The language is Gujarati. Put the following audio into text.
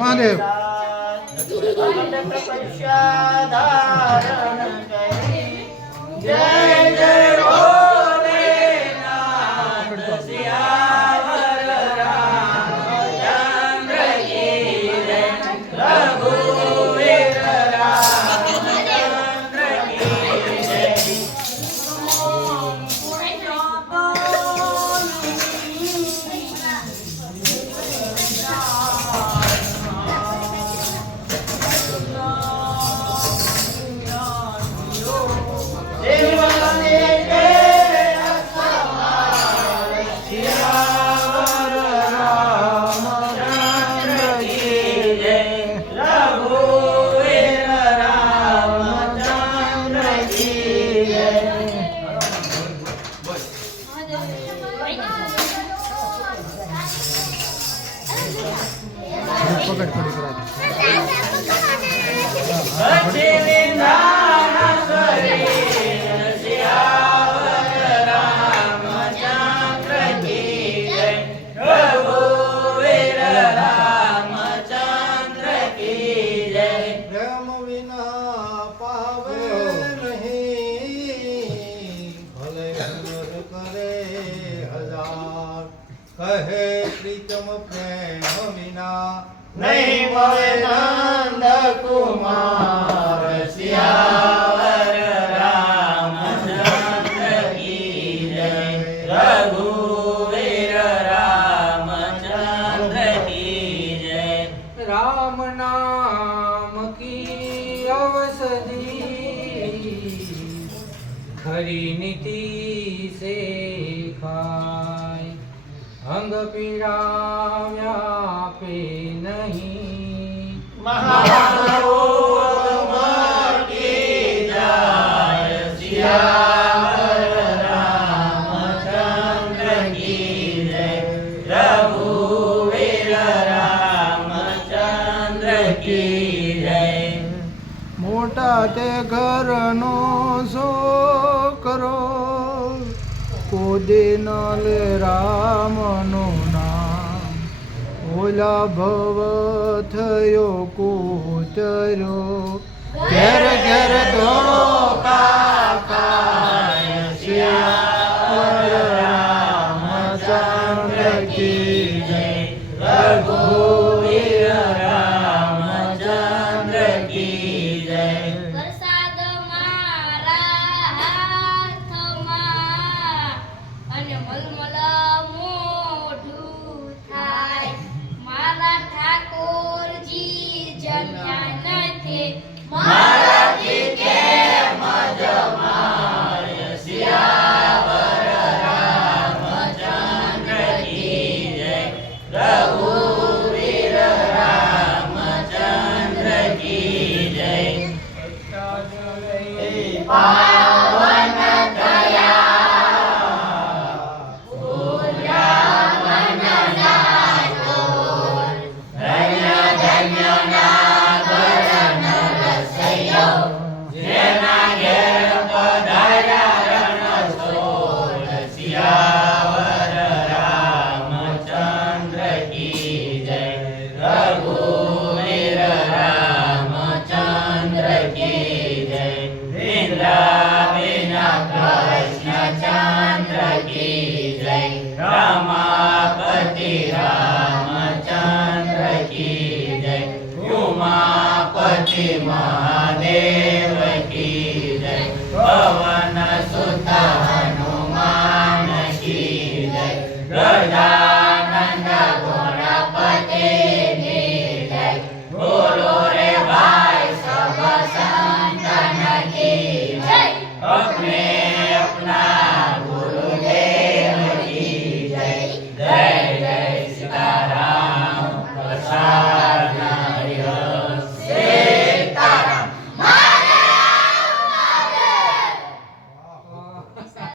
મહાદેવ જય જય ભોલેનાથ સિયાવર રામચંદ્ર કી જય રઘુવીર રામચંદ્ર કી જય પકડ થોડી કરા કહે પ્રીતમ પ્રેમ વિના નહીં મળે નંદ કુમાર સિયાવર રામચંદ્ર કી જય રઘુવીર રામચંદ્ર કી જય રામ નામ કી અવસદી ખરી નીતિ સે ખાય અંગ પીડા વ્યાપે નહીં મહારોગ મટી જાય સિયાવર રામચંદ્ર કી જય રઘુવીર રામચંદ્ર કી જય મોટા તે ઘરનો છોકરો કોદે ન લે રામનું નામ ઓલા ભવ થયો કોતરો ઘેર ઘેર ધોળો કાકાય સિયાવર રામચંદ્ર કી જય રઘુવીર રામચંદ્ર કી જય વરસાદ મારા હાથમાં અને મલમલ મોઢું થાય મારા ઠાકોરજી જન્યા નથી મારાથી કેમ જમાય સિયાવર રામચંદ્ર કી જય રઘુવીર રામચંદ્ર કી જય પાવન થયા પૂર્યાવન નાથો ધન્ય ધન્ય નાગર નરસૈયો જેના ઘેર પધાર્યા રણછોડ સિયાવર રામચંદ્ર કી જય રઘુવીર રામચંદ્ર કી જય વૃંદાવના કૃષ્ણચંદ્ર કી જય રમાપતિ રામચંદ્ર કી જય ઉમાપતિ મહાદેવ કી જય